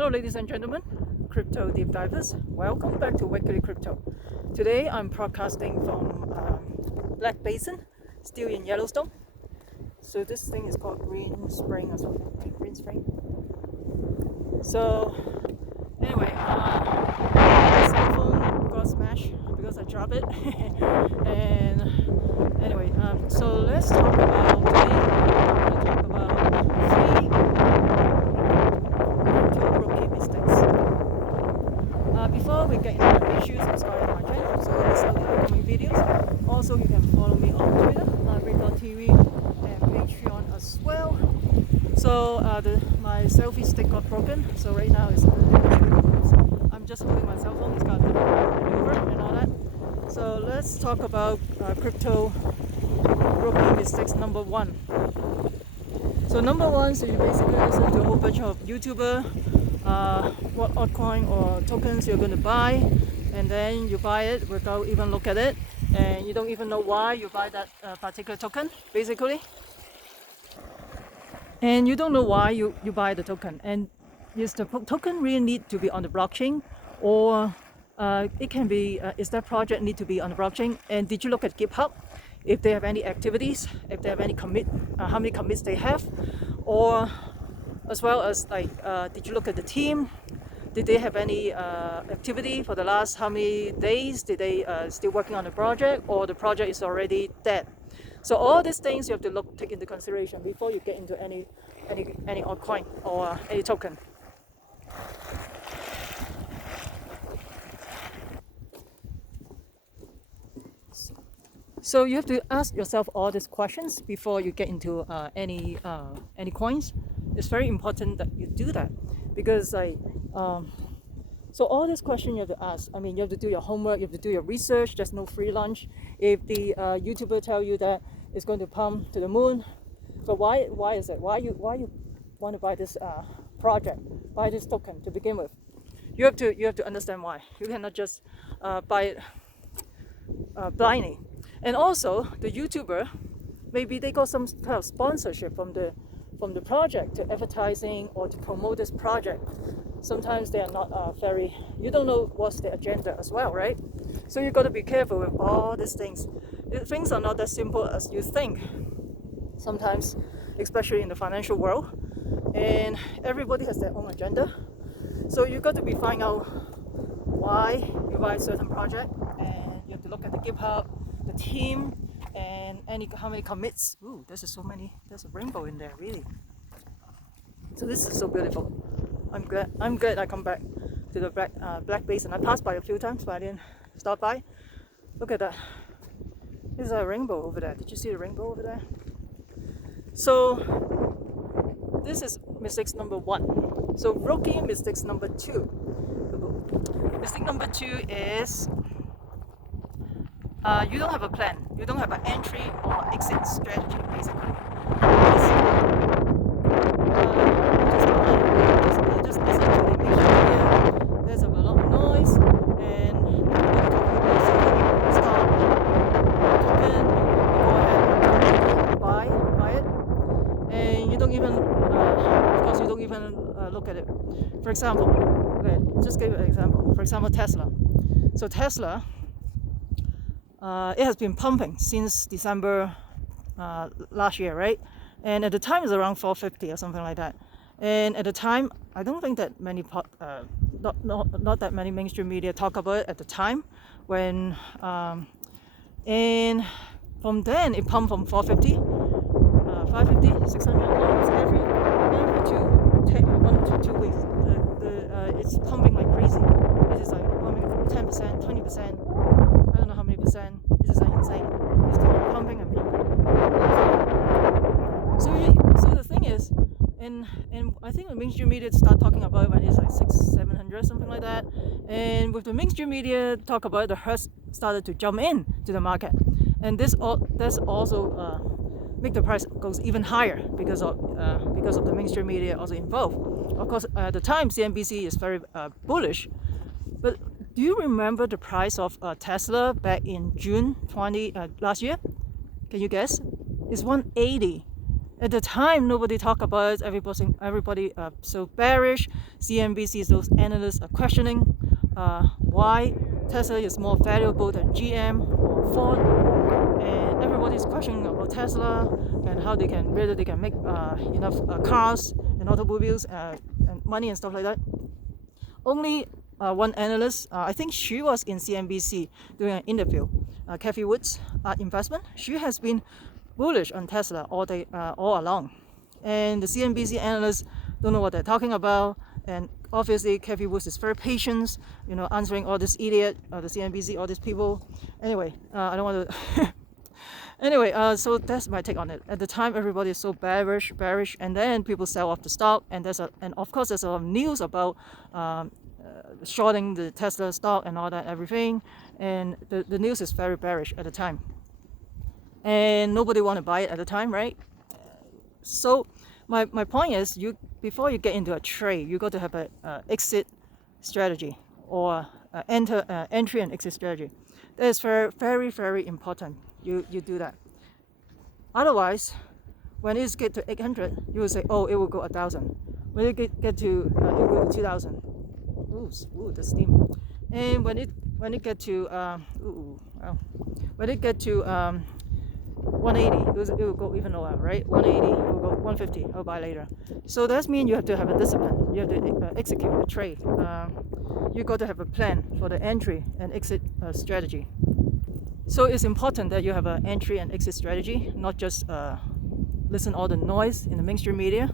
Hello ladies and gentlemen, crypto deep divers, welcome back to Weekly Crypto. Today I'm broadcasting from Black Basin, still in Yellowstone. So this thing is called Green Spring or something, right? Green Spring. So anyway, my cell phone got smashed because I dropped it. And anyway, so let's talk about today. I'm going to talk about three crypto rookie mistakes. Before we get into the issues, subscribe to my channel so you don't miss out the upcoming videos. Also, you can follow me on Twitter, Ray.tv, and Patreon as well. So my selfie stick got broken, so right now I'm just holding my cell phone. It's got a maneuver and all that. So let's talk about crypto rookie mistakes number one. So number one, so you basically listen to a whole bunch of YouTuber, what altcoin or tokens you're going to buy, and then you buy it without even look at it, and you don't even know why you buy that particular token, basically. And you don't know why you buy the token. And is the token really need to be on the blockchain, or it can be, is that project need to be on the blockchain? And did you look at GitHub? If they have any activities, if they have any commit, how many commits they have, or as well as like, did you look at the team? Did they have any activity for the last how many days? Did they still working on the project, or the project is already dead? So all these things you have to take into consideration before you get into any altcoin or any token. So you have to ask yourself all these questions before you get into any coins. It's very important that you do that, because like so all these questions you have to ask. I mean, you have to do your homework, you have to do your research. There's no free lunch. If the YouTuber tell you that it's going to pump to the moon, but why is it? Why you want to buy this project, buy this token to begin with? You have to understand why. You cannot just buy it blindly. And also the YouTuber, maybe they got some kind of sponsorship from the project to advertising or to promote this project. Sometimes they are not very, you don't know what's the agenda as well, right? So you got to be careful with all these things. Things are not as simple as you think sometimes, especially in the financial world, and everybody has their own agenda. So you got to be find out why you buy a certain project, and you have to look at the GitHub, the team, and how many commits. Ooh, there's so many. There's a rainbow in there, really. So this is so beautiful. I'm glad I come back to the Black Basin. I passed by a few times, but I didn't stop by. Look at that. There's a rainbow over there. Did you see the rainbow over there? So this is mistakes number one. So rookie mistakes number two. Mistake number two is you don't have a plan. You don't have an entry or exit strategy, basically. Just listen to the media. There's a lot of noise, and stop, token, go ahead, buy it, and you don't even, of course, you don't even look at it. For example, okay, just give an example. For example, Tesla. So Tesla, it has been pumping since December last year, right? And at the time it's around 450 or something like that. And at the time, I don't think that many not that many mainstream media talk about it at the time when and from then it pumped from 450, 550, 600, almost every 1 to 2 weeks. It's pumping like crazy. It is like pumping 10%, 20%. I don't know how many percent. This is like insane. It's pumping and pumping. So the thing is, and I think the mainstream media start talking about it when it's like 600-700, something like that. And with the mainstream media talk about it, the herd started to jump in to the market, and this also make the price goes even higher because of the mainstream media also involved. Of course, at the time CNBC is very bullish, but do you remember the price of Tesla back in June 20 last year? Can you guess? It's 180. At the time, nobody talked about it. Everybody so bearish. CNBC, those analysts are questioning why Tesla is more valuable than GM or Ford, and everybody's questioning about Tesla and how whether they can make enough cars and automobiles and money and stuff like that. Only one analyst, I think she was in CNBC doing an interview, Kathy Woods, Investment. She has been bullish on Tesla all along, and the CNBC analysts don't know what they're talking about. And obviously, Kathy Woods is very patient, answering all this idiot, the CNBC, all these people. Anyway, I don't want to. Anyway, so that's my take on it. At the time, everybody is so bearish, and then people sell off the stock, and and of course there's a lot of news about shorting the Tesla stock and all that, everything, and the news is very bearish at the time, and nobody want to buy it at the time, right? So my point is, before you get into a trade, you got to have a exit strategy or entry and exit strategy. That is very, very, very important. You do that. Otherwise, when it get to 800, you will say, oh, it will go 1,000. When it get to it will go to 2,000. Ooh, the steam. And when it get to when it get to 180, it will go even lower, right? 180, it will go 150. I'll buy later. So that means you have to have a discipline. You have to execute the trade. You got to have a plan for the entry and exit strategy. So it's important that you have an entry and exit strategy, not just listen all the noise in the mainstream media.